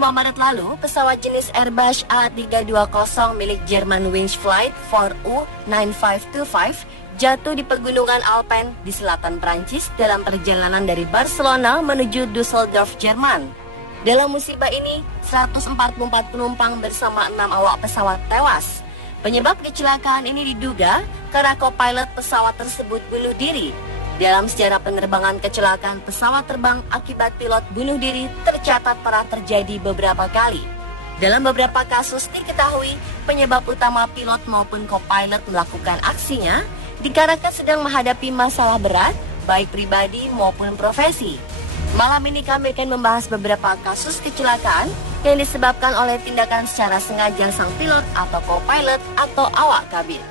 Maret lalu, pesawat jenis Airbus A320 milik Jerman Wings Flight 4U9525 jatuh di pegunungan Alpen di selatan Prancis dalam perjalanan dari Barcelona menuju Düsseldorf, Jerman. Dalam musibah ini, 144 penumpang bersama 6 awak pesawat tewas. Penyebab kecelakaan ini diduga karena co-pilot pesawat tersebut bunuh diri. Dalam sejarah penerbangan, kecelakaan pesawat terbang akibat pilot bunuh diri tercatat pernah terjadi beberapa kali. Dalam beberapa kasus diketahui penyebab utama pilot maupun co-pilot melakukan aksinya dikarenakan sedang menghadapi masalah berat, baik pribadi maupun profesi. Malam ini kami akan membahas beberapa kasus kecelakaan yang disebabkan oleh tindakan secara sengaja sang pilot atau co-pilot atau awak kabin.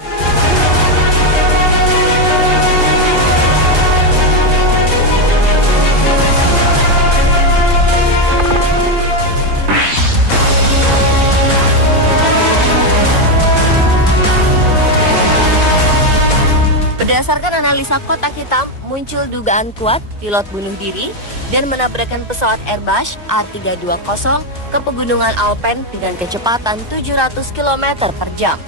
Berdasarkan analisa kotak hitam, muncul dugaan kuat pilot bunuh diri dan menabrakkan pesawat Airbus A320 ke pegunungan Alpen dengan kecepatan 700 km per jam.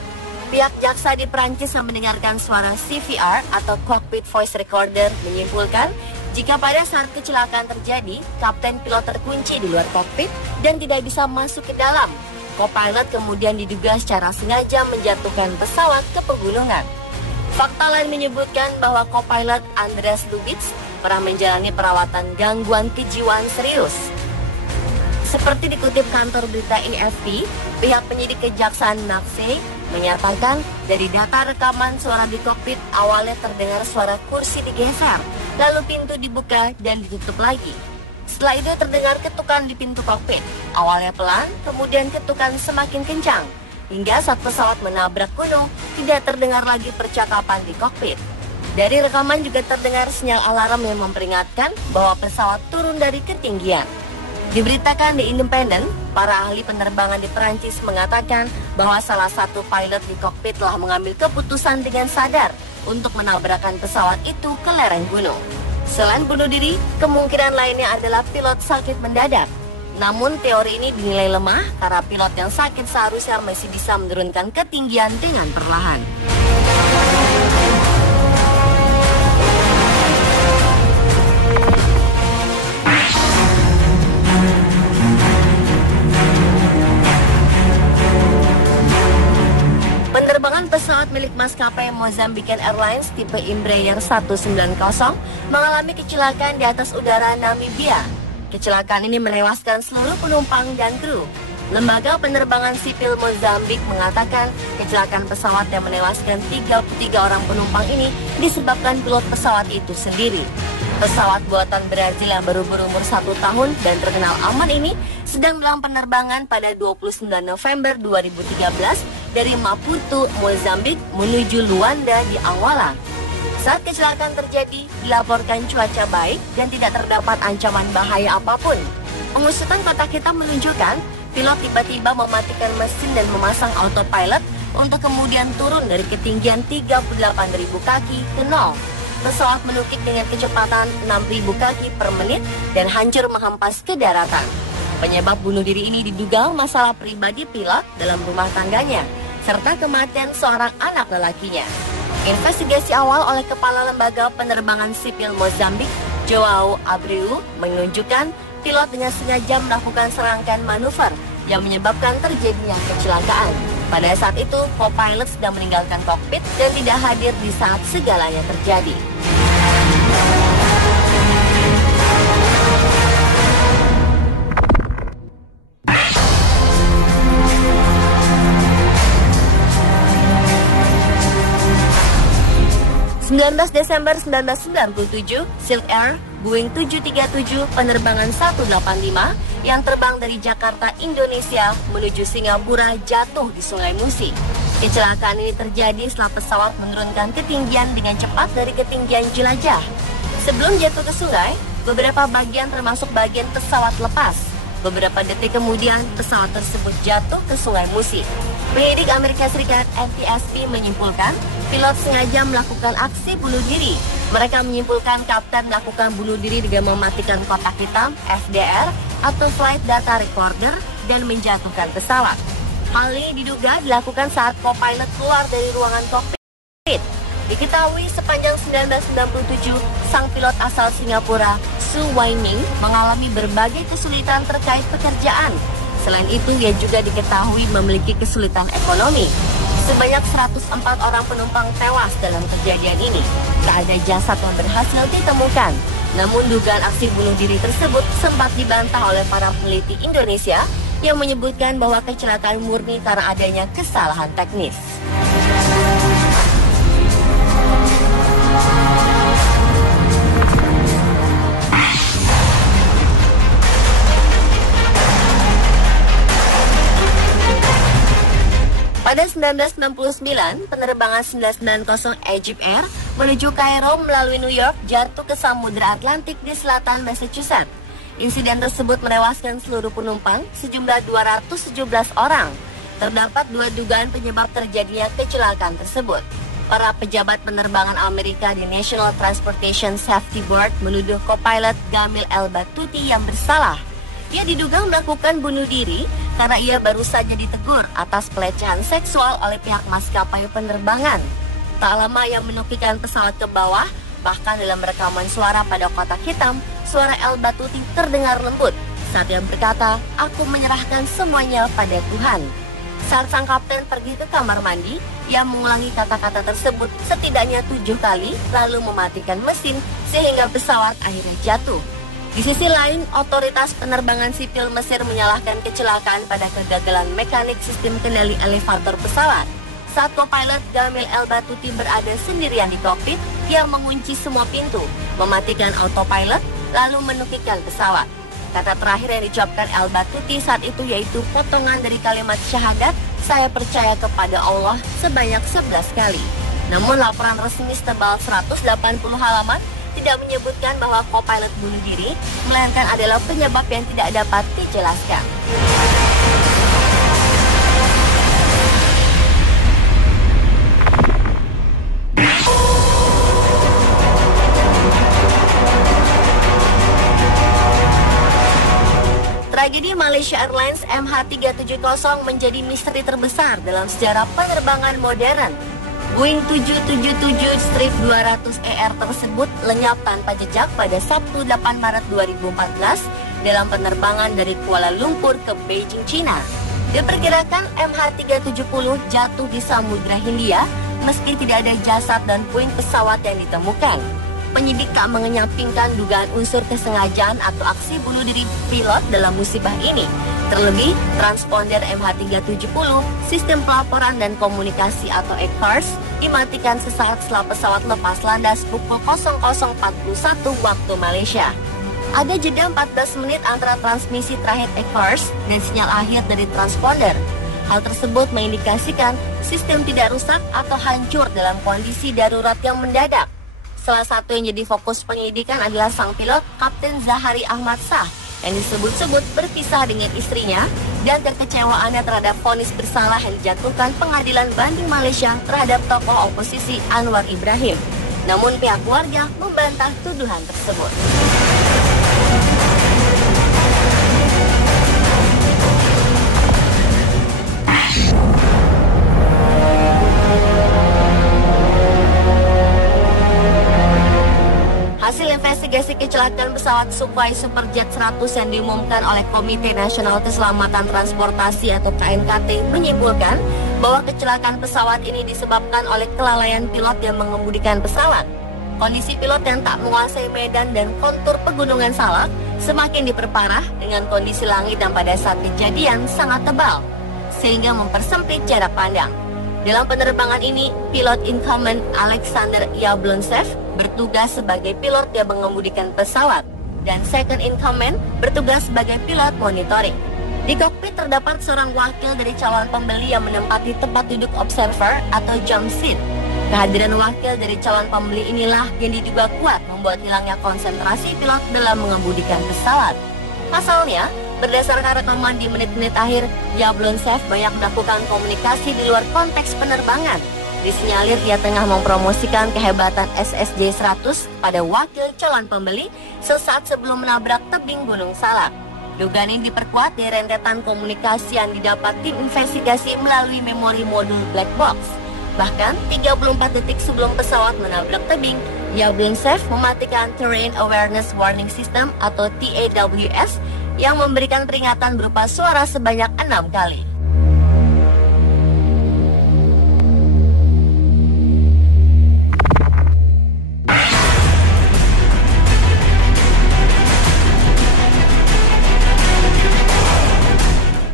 Pihak jaksa di Prancis yang mendengarkan suara CVR atau Cockpit Voice Recorder menyimpulkan jika pada saat kecelakaan terjadi, kapten pilot terkunci di luar kokpit dan tidak bisa masuk ke dalam. Co-pilot kemudian diduga secara sengaja menjatuhkan pesawat ke pegunungan. Fakta lain menyebutkan bahwa co-pilot Andreas Lubitz pernah menjalani perawatan gangguan kejiwaan serius. Seperti dikutip kantor berita AFP, pihak penyidik kejaksaan Marseille menyatakan dari data rekaman suara di kokpit awalnya terdengar suara kursi digeser, lalu pintu dibuka dan ditutup lagi. Setelah itu terdengar ketukan di pintu kokpit, awalnya pelan, kemudian ketukan semakin kencang. Hingga saat pesawat menabrak gunung, tidak terdengar lagi percakapan di kokpit. Dari rekaman juga terdengar sinyal alarm yang memperingatkan bahwa pesawat turun dari ketinggian. Diberitakan di Independent, para ahli penerbangan di Perancis mengatakan bahwa salah satu pilot di kokpit telah mengambil keputusan dengan sadar untuk menabrakkan pesawat itu ke lereng gunung. Selain bunuh diri, kemungkinan lainnya adalah pilot sakit mendadak. Namun teori ini dinilai lemah karena pilot yang sakit seharusnya masih bisa menurunkan ketinggian dengan perlahan. Penerbangan pesawat milik maskapai Mozambican Airlines tipe Embraer 190 mengalami kecelakaan di atas udara Namibia. Kecelakaan ini menewaskan seluruh penumpang dan kru. Lembaga penerbangan sipil Mozambik mengatakan kecelakaan pesawat yang menewaskan 33 orang penumpang ini disebabkan pilot pesawat itu sendiri. Pesawat buatan Brazil yang baru berumur 1 tahun dan terkenal aman ini sedang melakukan penerbangan pada 29 November 2013 dari Maputo, Mozambik menuju Luanda di Angola. Saat kecelakaan terjadi, dilaporkan cuaca baik dan tidak terdapat ancaman bahaya apapun. Pengusutan kotak hitam menunjukkan pilot tiba-tiba mematikan mesin dan memasang autopilot untuk kemudian turun dari ketinggian 38.000 kaki ke nol. Pesawat menukik dengan kecepatan 6.000 kaki per menit dan hancur menghempas ke daratan. Penyebab bunuh diri ini diduga masalah pribadi pilot dalam rumah tangganya, serta kematian seorang anak lelakinya. Investigasi awal oleh Kepala Lembaga Penerbangan Sipil Mozambik, João Abreu, menunjukkan pilot dengan sengaja melakukan serangkaian manuver yang menyebabkan terjadinya kecelakaan. Pada saat itu, co-pilot sedang meninggalkan kokpit dan tidak hadir di saat segalanya terjadi. 19 Desember 1997, Silk Air Boeing 737 penerbangan 185 yang terbang dari Jakarta, Indonesia menuju Singapura jatuh di Sungai Musi. Kecelakaan ini terjadi setelah pesawat menurunkan ketinggian dengan cepat dari ketinggian jelajah. Sebelum jatuh ke sungai, beberapa bagian termasuk bagian pesawat lepas. Beberapa detik kemudian, pesawat tersebut jatuh ke Sungai Musi. Penyidik Amerika Serikat NTSB menyimpulkan pilot sengaja melakukan aksi bunuh diri. Mereka menyimpulkan kapten melakukan bunuh diri dengan mematikan kotak hitam FDR atau flight data recorder dan menjatuhkan pesawat. Hal ini diduga dilakukan saat co-pilot keluar dari ruangan kokpit. Diketahui sepanjang 1997, sang pilot asal Singapura, Su Wai-ming, mengalami berbagai kesulitan terkait pekerjaan. Selain itu, ia juga diketahui memiliki kesulitan ekonomi. Sebanyak 104 orang penumpang tewas dalam kejadian ini. Tak ada jasad yang berhasil ditemukan. Namun dugaan aksi bunuh diri tersebut sempat dibantah oleh para peneliti Indonesia yang menyebutkan bahwa kecelakaan murni karena adanya kesalahan teknis. Pada 1969, penerbangan 990 Egypt Air menuju Kairo melalui New York jatuh ke Samudra Atlantik di selatan Massachusetts. Insiden tersebut menewaskan seluruh penumpang, sejumlah 217 orang. Terdapat dua dugaan penyebab terjadinya kecelakaan tersebut. Para pejabat penerbangan Amerika di National Transportation Safety Board menuduh co-pilot Gamil El Batouty yang bersalah. Ia diduga melakukan bunuh diri karena ia baru saja ditegur atas pelecehan seksual oleh pihak maskapai penerbangan. Tak lama ia menukikan pesawat ke bawah, bahkan dalam rekaman suara pada kotak hitam, suara El Batouty terdengar lembut saat ia berkata, "Aku menyerahkan semuanya pada Tuhan." Saat sang kapten pergi ke kamar mandi, ia mengulangi kata-kata tersebut setidaknya 7 kali, lalu mematikan mesin sehingga pesawat akhirnya jatuh. Di sisi lain, otoritas penerbangan sipil Mesir menyalahkan kecelakaan pada kegagalan mekanik sistem kendali elevator pesawat. Saat co-pilot Gamil El Batouty berada sendirian di kokpit, ia mengunci semua pintu, mematikan autopilot, lalu menukikan pesawat. Kata terakhir yang diucapkan El Batouty saat itu yaitu potongan dari kalimat syahadat, "Saya percaya kepada Allah," sebanyak 11 kali. Namun laporan resmi setebal 180 halaman tidak menyebutkan bahwa co-pilot bunuh diri, melainkan adalah penyebab yang tidak dapat dijelaskan. Tragedi Malaysia Airlines MH370 menjadi misteri terbesar dalam sejarah penerbangan modern. Boeing 777-200ER tersebut lenyap tanpa jejak pada Sabtu 8 Maret 2014 dalam penerbangan dari Kuala Lumpur ke Beijing, China. Diperkirakan MH370 jatuh di Samudra Hindia meski tidak ada jasad dan puing pesawat yang ditemukan. Penyidik tak mengenyampingkan dugaan unsur kesengajaan atau aksi bunuh diri pilot dalam musibah ini. Terlebih, transponder MH370, sistem pelaporan dan komunikasi atau ECARS, dimatikan sesaat setelah pesawat lepas landas pukul 00.41 waktu Malaysia. Ada jeda 14 menit antara transmisi terakhir ECARS dan sinyal akhir dari transponder. Hal tersebut mengindikasikan sistem tidak rusak atau hancur dalam kondisi darurat yang mendadak. Salah satu yang jadi fokus penyelidikan adalah sang pilot, Kapten Zahari Ahmad Shah, yang disebut-sebut berpisah dengan istrinya dan kekecewaannya terhadap vonis bersalah yang dijatuhkan Pengadilan Banding Malaysia terhadap tokoh oposisi Anwar Ibrahim. Namun pihak keluarga membantah tuduhan tersebut. Hasil investigasi kecelakaan pesawat Sukhoi Superjet 100 yang diumumkan oleh Komite Nasional Keselamatan Transportasi atau KNKT menyimpulkan bahwa kecelakaan pesawat ini disebabkan oleh kelalaian pilot yang mengemudikan pesawat. Kondisi pilot yang tak menguasai medan dan kontur pegunungan Salak semakin diperparah dengan kondisi langit yang pada saat kejadian sangat tebal, sehingga mempersempit jarak pandang. Dalam penerbangan ini, pilot incumbent Alexander Yablonsev bertugas sebagai pilot yang mengemudikan pesawat, dan second incumbent bertugas sebagai pilot monitoring. Di kokpit terdapat seorang wakil dari calon pembeli yang menempati tempat duduk observer atau jump seat. Kehadiran wakil dari calon pembeli inilah yang diduga kuat membuat hilangnya konsentrasi pilot dalam mengemudikan pesawat. Pasalnya, berdasarkan rekaman di menit-menit akhir, Yablonsev banyak melakukan komunikasi di luar konteks penerbangan. Disinyalir ia tengah mempromosikan kehebatan SSJ-100 pada wakil calon pembeli sesaat sebelum menabrak tebing Gunung Salak. Dugaan ini diperkuat dari rentetan komunikasi yang didapat tim investigasi melalui memori modul black box. Bahkan, 34 detik sebelum pesawat menabrak tebing, Yablonshev mematikan Terrain Awareness Warning System atau TAWS yang memberikan peringatan berupa suara sebanyak 6 kali.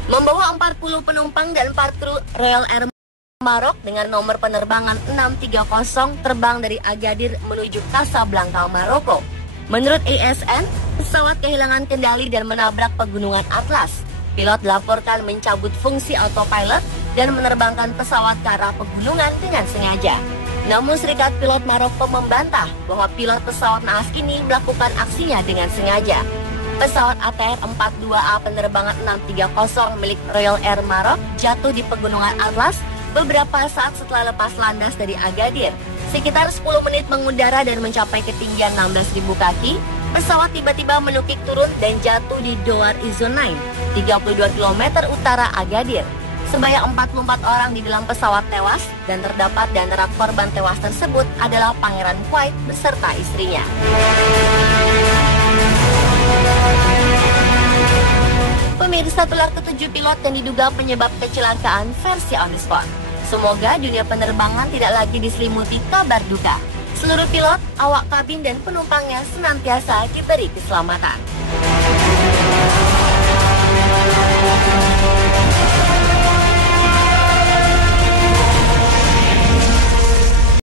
Membawa 40 penumpang dan 4 kru, Royal Air Maroc dengan nomor penerbangan 630 terbang dari Agadir menuju Casablanca, Maroko. Menurut ASN, pesawat kehilangan kendali dan menabrak pegunungan Atlas. Pilot dilaporkan mencabut fungsi autopilot dan menerbangkan pesawat ke arah pegunungan dengan sengaja. Namun Serikat Pilot Maroko membantah bahwa pilot pesawat naas ini melakukan aksinya dengan sengaja. Pesawat ATR 42A penerbangan 630 milik Royal Air Maroc jatuh di pegunungan Atlas beberapa saat setelah lepas landas dari Agadir. Sekitar 10 menit mengudara dan mencapai ketinggian 16.000 kaki, pesawat tiba-tiba menukik turun dan jatuh di Douar Izonain, 32 km utara Agadir. Sebanyak 44 orang di dalam pesawat tewas dan terdapat di antara korban tewas tersebut adalah Pangeran White beserta istrinya. Pemirsa, tular ketujuh pilot yang diduga penyebab kecelakaan versi on the spot. Semoga dunia penerbangan tidak lagi diselimuti kabar duka. Seluruh pilot, awak kabin dan penumpangnya senantiasa diberi keselamatan.